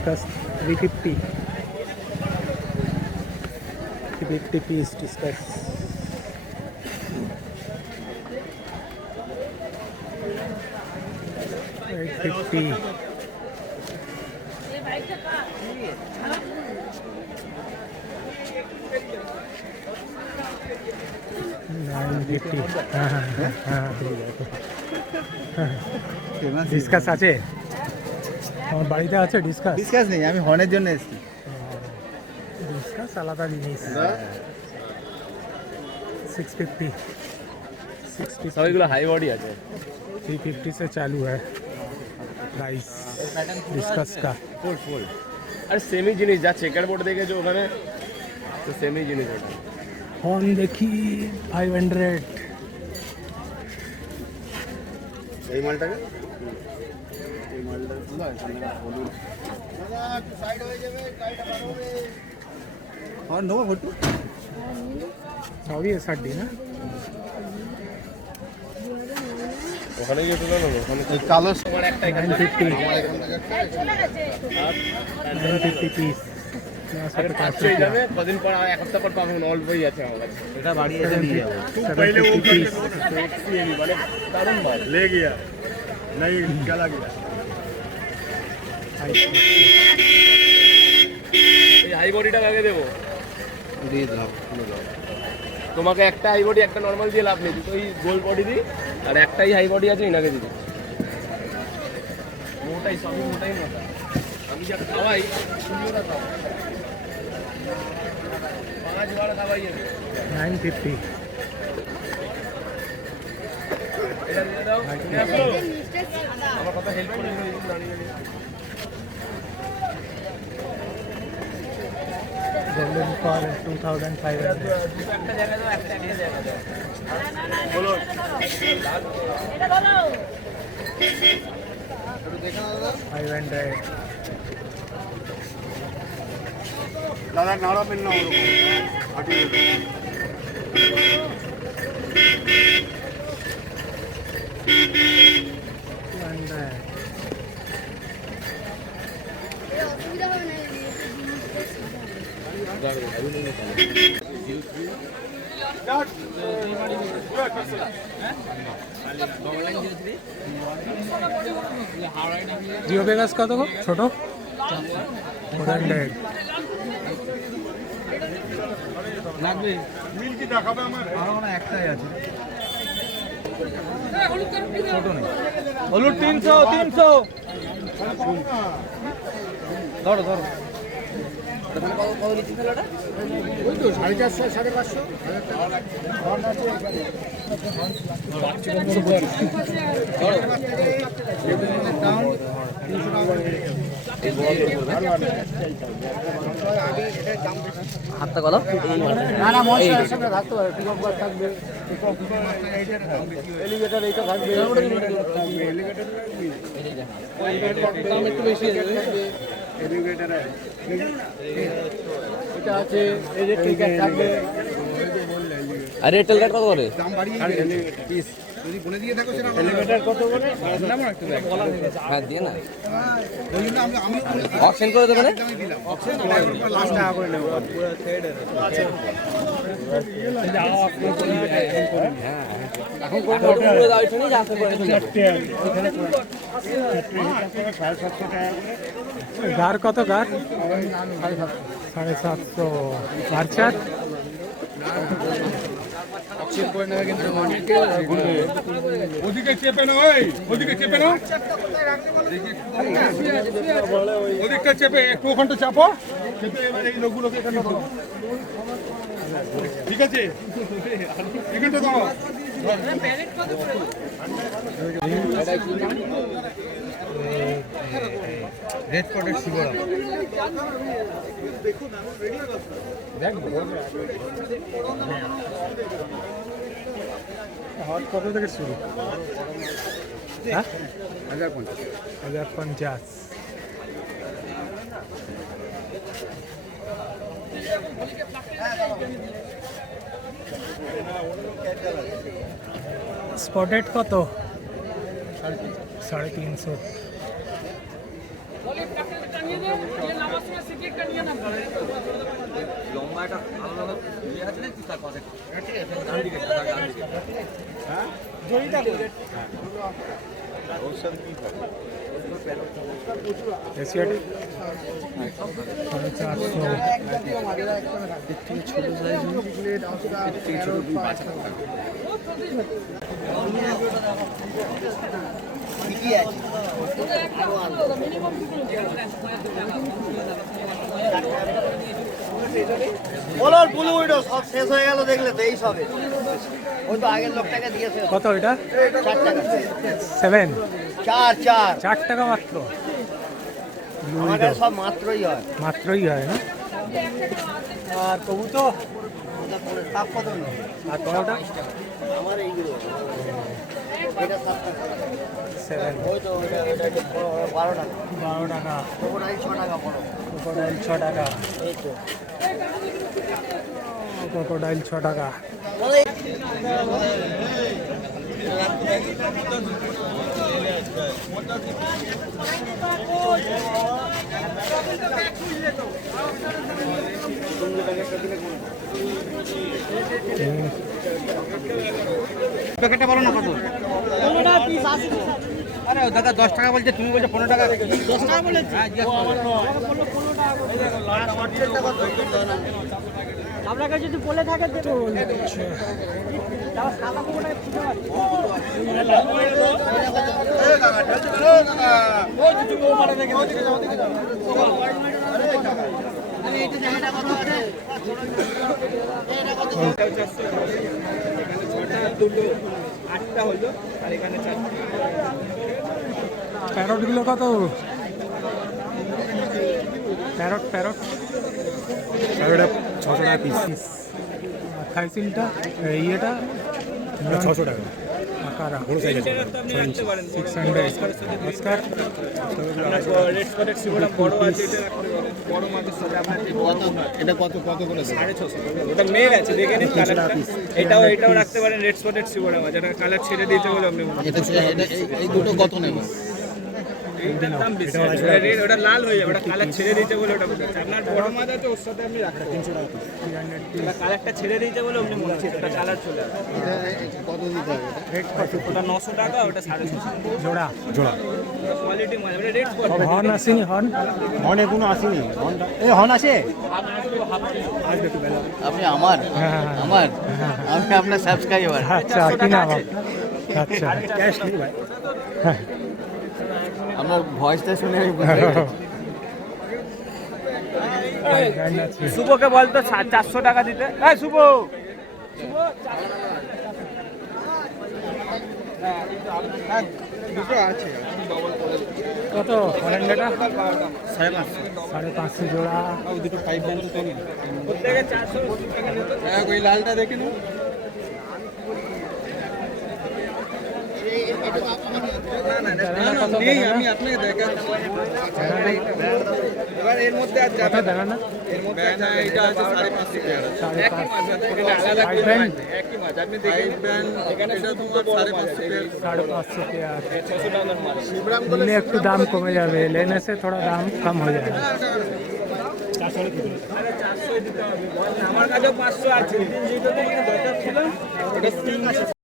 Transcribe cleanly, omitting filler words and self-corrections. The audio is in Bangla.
Discuss 350 350 piece discuss. $850 950। হ্যাঁ ডিসকাস আছে আমার বাড়িতে আছে। ডিসকাস নেই, আমি হর্নের জন্য এসেছি। ডিসকাস আলাদা জিনিস। 650 সবগুলো হাই বডি আছে। 350 से चालू है प्राइस डिस्कस का। আর সেমি জিনিস যা চেকার বোর্ড দেখেছো ওখানে, তো সেমি জিনিস ওটা। हॉर्न देखी 500। এই মালটাকে হর্ন নেবো ফটো सभी SRD ना। ওখানে গিয়ে তুলে নেবো। ওখানে এই কালো তোমার একটাই 950 পিস। পাঁচশোই যাবে, কদিন পর এক সপ্তাহ পর পাবো, অল্পই আছে আমার কাছে। এটা বাড়ি এসে নিয়ে যাবো। पहले वो মানে দারুণ মাল ले गया नहीं गला गया। এই হাই বডিটা কাকে দেবো? দিয়ে দাও। তোমাকে একটা হাই বডি একটা নর্মাল দিয়ে লাভ নেই, দুটোই গোল বডি দিই, আর একটাই হাই বডি আছে এনাকে দিদি। মোটাই সবই মোটাই মোটা, আমি যা খাওয়াই তুমিও খাও। 5 বার খাওয়াই আমি। 950 এটা দিয়ে দাও। আমার কথা হেল্প করে দিও দাঁড়িয়ে দাঁড়িয়ে। Golden for 2500। একটা জায়গা দাও, একটা জায়গা দাও। বলো এটা বলো। 500 দাদা নাড়া পেন না ওরকম আটি জিও বেগাস কত গো ছোট? 400 লাগবে মিল কি দেখাবে আমার? আমার মনে একটাই আছে, ছোট নেই। হলুদ 300 ধরো ধরো। ওই তো 450 550। হাতটা কত? না না মশলার সঙ্গে থাকতে পারে, পিকআপ গাছ থাকবে, এলিগেটর এইটা থাকবে, এলিগেটর দাম একটু বেশি আছে। এলিগেটর এটা আছে, এই যে টিকার থাকবে। আরে টেল কাট কত করে? দাম বাড়িয়ে এলিগেটর পিস যদি বলে দিয়ে থাকো সেটা এলিগেটর কত করে নাম একটু বলা হয়ে গেছে। হ্যাঁ দিয়ে না, ওই জন্য আমি অপশন করে দেবেন। দামই দিলাম, অপশন লাস্ট টাকা করে নেব পুরো সেট আছে। যাও আপনি করে হ্যাঁ এখন কোন করে দাও, শুনি যাতে করে চারটে ওখানে 750 টাকা করে। গার কত? গার 750 আর চার অপশন করে নেবে কিন্তু ওদিকে চেপে নাও, ওদিকে চেপে নাও, ওদিকটা চেপে একটু ওখানটা চাপো, চেপে এবার এই লোকগুলোকে এখানে দাও। ঠিক আছে, এখানটা দাও। রেড কোটের শিবরা হট কত থেকে শুরু? হ্যাঁ 1050। 1050। স্পটেড কত? 350। লম্বা একটা আলাদা ইয়ে আছে নাকি তার পাশে ডান দিকে হ্যাঁ জড়িটা ওর সাথে কি থাকে এশিয়াটি 450 ছোট সাইজ ছোট দুই বাচ্চা থাকে বলার বলু ওইটা সব শেষ হয়ে গেল দেখলে তো এই সবে ওই তো আগের লোকটাকে দিয়েছে কত এটা 4 টাকা 7 4 4 টাকা মাত্র আমার কাছে সব মাত্রই হয় মাত্রই হয় না আর তবু তো তাপ কত না আর কতটা আমার এইগুলো এটা 7 টাকা 7 ওই তো ওটা 12 টাকা 12 টাকা ওটা 6 টাকা বড় ক্রোকোডাইল 6 টাকা এই তো ক্রোকোডাইল 6 টাকা প্যাকেটটা বলো না কত 15 টাকা পিস আছে আরে দাদা 10 টাকা বলছে তুমি বলছো 15 টাকা 10 টাকা বলেছি হ্যাঁ জিজ্ঞাসা করো আমাকে বললো 15 টাকা এই দেখো লাস্ট শর্টটা কত আপনাকে যদি বলে থাকে দেবো তাও সাদা কোটায় ফুটে আছে এই কাকা ও কাকা ও কিছু ও মারা দেখে আমি এইটা জায়গাটা কত আছে এটা কত দুটো 8টা হলো আর এখানে 4টা প্যারট গুলো কত প্যারট প্যারট প্যারোটা 600 টাকা পিস খাইসিলটা ইয়েটা 600 টাকা আকারা বড় সাইজ আছে 600 নমস্কার রেড স্পটেড সিবোটা বড় আছে, এটা বড় মাছের সাথে আপনার যে বড় এটা কত কত করে 650 ওটা মেল আছে, দেখে নিন কালারটা। এটাও রাখতে পারেন রেড স্পটেড সিবোটা মাছ, এটা কালার ছেড়ে দিতে বলে আপনি এটা এই দুটো কত নেবে এইটার দাম বেশি আছে, ওটা লাল হয়ে যাবে, ওটা কালার ছেড়ে দিতে বলে ওটা বলে আপনার বড় মাছ আছে ওর সাথে আপনি রাখতে 300 টাকা ওটা কালারটা ছেড়ে দিতে বলে আপনি মনে হচ্ছে ওটা কালার চলে আসবে। কত দিতে হবে রেট কত ওটা 900 টাকা, ওটা 650 জোড়া জোড়া কোয়ালিটি মাছ, ওটা রেড স্পট। হর্ন আসেনি হর্ন হর্ন এখনো আসেনি এই হর্ন আছে আপনি আমার হ্যাঁ আমার আমি আপনার সাবস্ক্রাইবার আচ্ছা কি নাম আচ্ছা ক্যাশ নেই ভাই আপনার ভয়েসটা শুনে আমি বুঝতে পেরেছি। শুভকে বলতো 400 টাকা দিতে, এই শুভ কত হরেন্ডাটা 550 জোড়া দুটো পাইপ দেন তো নিন প্রত্যেকে 400 টাকা দিতে। ওই লালটা দেখে নিন কত আমি আপনাকে দেখাচ্ছি এবার এর মধ্যে আর কত দেনা না এর মধ্যে এটা আছে 550 টাকা একই মাছ আছে, এটা আলাদা করে ব্যান্ড মাছ, একই মাছ আপনি দেখে নিন। এখানে এটা শুধু তোমার বড় মাছ আছে, 550 পেয়ার 600 টাকার মাছ। लेने একটু দাম কমে যাবে लेने से थोड़ा दाम कम हो जाएगा 400 দিতে হবে, আমার কাছেও 500 আছে, যেটা তোমাকে দরকার ছিল ওটা